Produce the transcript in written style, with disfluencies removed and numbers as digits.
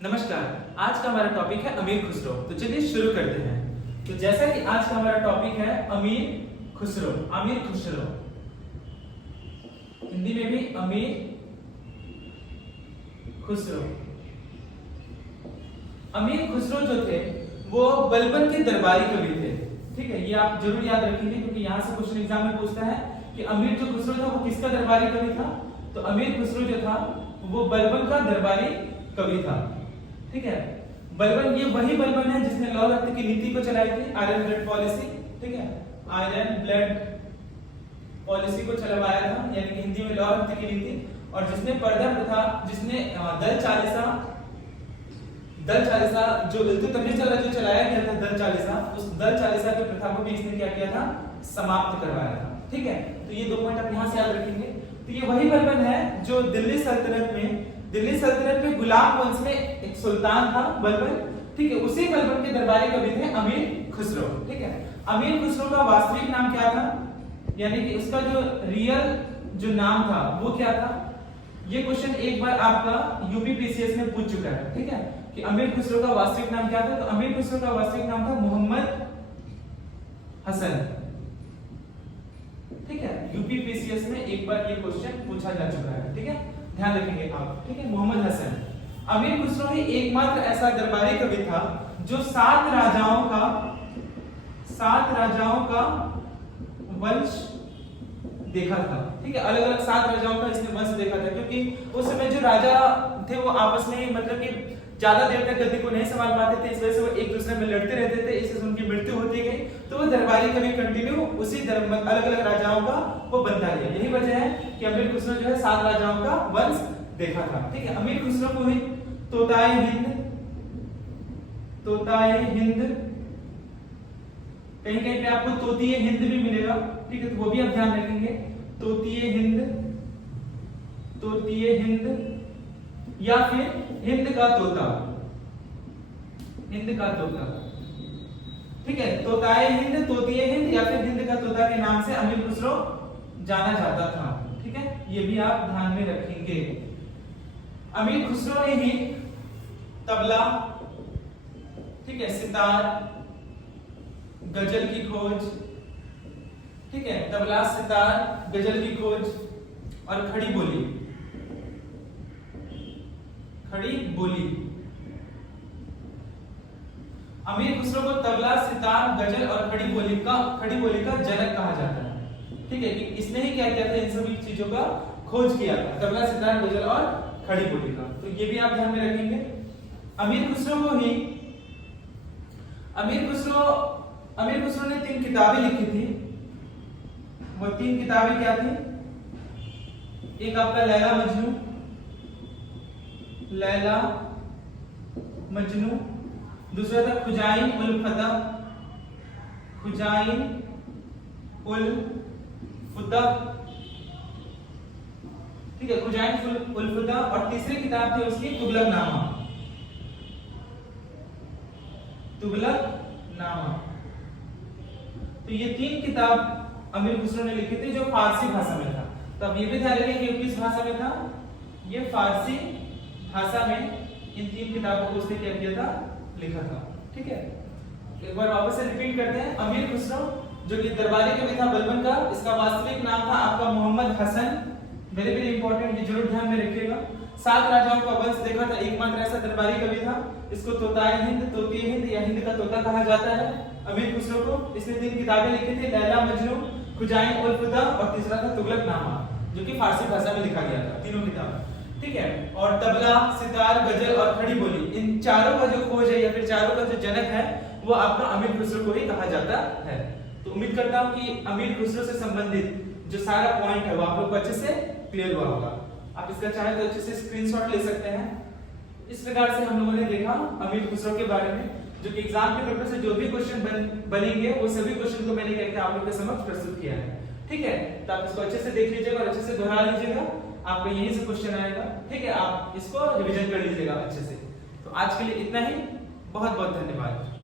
नमस्कार। आज का हमारा टॉपिक है अमीर खुसरो। तो चलिए शुरू करते हैं। तो जैसा कि आज का हमारा टॉपिक है अमीर खुसरो। अमीर खुसरो हिंदी में भी अमीर खुसरो। अमीर खुसरो जो थे वो बलबन के दरबारी कवि थे। ठीक है, ये आप जरूर याद रखेंगे क्योंकि यहाँ से क्वेश्चन एग्जाम में पूछता है कि अमीर जो खुसरो था वो किसका दरबारी कवि था। तो अमीर खुसरो जो था वो बलबन का दरबारी कवि था। ठीक है, बलबन ये वही बलबन है जिसने लौ रक्त की नीति को चलाई थी, आयरन ब्लड पॉलिसी। ठीक है, आयरन ब्लड पॉलिसी को चलवाया था, यानी कि हिंदी में लौ रक्त की नीति। और जिसने पर्दा प्रथा, जिसने दल चालीसा जो इल्तुतमिश द्वारा जो चलाया गया था दल चालीसा, उस दल चालीसा की प्रथा को भी इसने क्या किया था, समाप्त करवाया था। ठीक है, तो ये दो पॉइंट आप यहाँ से याद रखेंगे। तो ये वही बलबन है जो दिल्ली सल्तनत में गुलाम वंश में एक सुल्तान था बलबन। ठीक है, उसी बलबन के दरबारी कवि थे अमीर खुसरो। ठीक है, अमीर खुसरो का वास्तविक नाम क्या था, यानी कि उसका जो रियल जो नाम था वो क्या था। ये क्वेश्चन एक बार आपका यूपीपीसीएस में पूछ चुका है। ठीक है, कि अमीर खुसरो का वास्तविक नाम क्या था। तो अमीर खुसरो का वास्तविक नाम था मोहम्मद हसन। ठीक है, यूपीपीसीएस में एक बार ये क्वेश्चन पूछा जा चुका है। ठीक है, ध्यान रखेंगे आप। ठीक है, मोहम्मद हसन। अमीर खुसरो ही एकमात्र ऐसा दरबारी कवि था जो सात राजाओं का वंश देखा था। ठीक है, अलग अलग 7 राजाओं का इसने वंश देखा था, क्योंकि उस समय जो राजा थे वो आपस में मतलब कि ज्यादा देर तक गद्दी को नहीं संभाल पाते थे, इस वजह से वो एक दूसरे में लड़ते रहते थे। इससे उनकी मृत्यु होती गई, तो वो दरबारी कवि कंटिन्यू उसी अलग अलग राजाओं का वो बनता गया। यही वजह है कि अमीर खुसरो जो है 7 राजाओं का वंश देखा था। ठीक है, अमीर खुसरो को ही तोताए हिंद कहीं कहीं पे आपको तोतीए हिंद भी मिलेगा। ठीक है, तो वो भी आप ध्यान रखेंगे। तोतीए हिंद या फिर हिंद का तोता। ठीक है, तोताए हिंद, तोतीए हिंद या फिर हिंद का तोता के नाम से अमीर खुसरो जाना जाता था। ठीक है, ये भी आप ध्यान में रखेंगे। अमीर खुसरो ने ही तबला, ठीक है, सितार, गजल की खोज, ठीक है, तबला, सितार, गजल की खोज और खड़ी बोली अमीर खुसरो को तबला, सितार, गजल और खड़ी बोली का जनक कहा जाता है। ठीक है, कि इसने ही क्या किया था, इन सभी चीजों का खोज किया था, तबला, सितार, गजल और खड़ी बोली का। तो ये भी आप ध्यान में रखेंगे। अमीर खुसरो ने 3 किताबें लिखी थी। वो 3 किताबें क्या थी, एक आपका लैला मजनू, दूसरा था खुजाइन उल फुदा। ठीक है, खुजाइन उल फुदा। और तीसरी किताब थी उसकी तुगलकनामा। तो ये 3 किताब अमीर खुसरो ने लिखी थी जो फारसी भाषा में था। तो अब ये भी ध्यान रखिए कि किस भाषा में था, ये फारसी भाषा में इन 3 किताबों को उसने क्या किया था, लिखा था। ठीक है, एक बार वापस से रिपीट करते हैं। अमीर खुसरो जो कि दरबारी कवि था बलबन का, इसका वास्तविक नाम था आपका Mohammed Hasan. Very very important, ये जरूर ध्यान में रखिएगा। 7 राजाओं का वंश देखा था, एकमात्र ऐसा दरबारी कवि था। इसको तोताए हिंद, तोतीए हिंद या हिंद का तोता कहा जाता है अमीर खुसरो को। इसने 3 किताबें लिखी थी, लैला मजनू, खुजाइन उल फुदा और तीसरा था तुगलकनामा, जो कि फारसी भाषा में लिखा गया था, तीनों किताब। ठीक है, और तबला, सितार, गजल और खड़ी बोली, इन चारों का जो खोज है या फिर चारों का जो जनक है वो आपका अमीर खुसरो को ही कहा जाता है। तो उम्मीद करता हूं कि अमीर खुसरो से संबंधित जो सारा पॉइंट है वो आप लोग को अच्छे से क्लियर हुआ होगा। आप इसका चाहे तो अच्छे से स्क्रीनशॉट ले सकते हैं। इस प्रकार से हम लोगों ने देखा अमीर खुसरो के बारे में, जो कि एग्जाम के पर्पस से जो भी क्वेश्चन बनेंगे वो सभी क्वेश्चन को मैंने क्या आप लोग के समक्ष प्रस्तुत किया है। ठीक है, तो आप इसको अच्छे से देख लीजिएगा और अच्छे से दोहरा लीजिएगा, आपका यहीं से क्वेश्चन आएगा। ठीक है, आप इसको रिवीजन कर लीजिएगा अच्छे से। तो आज के लिए इतना ही, बहुत बहुत धन्यवाद।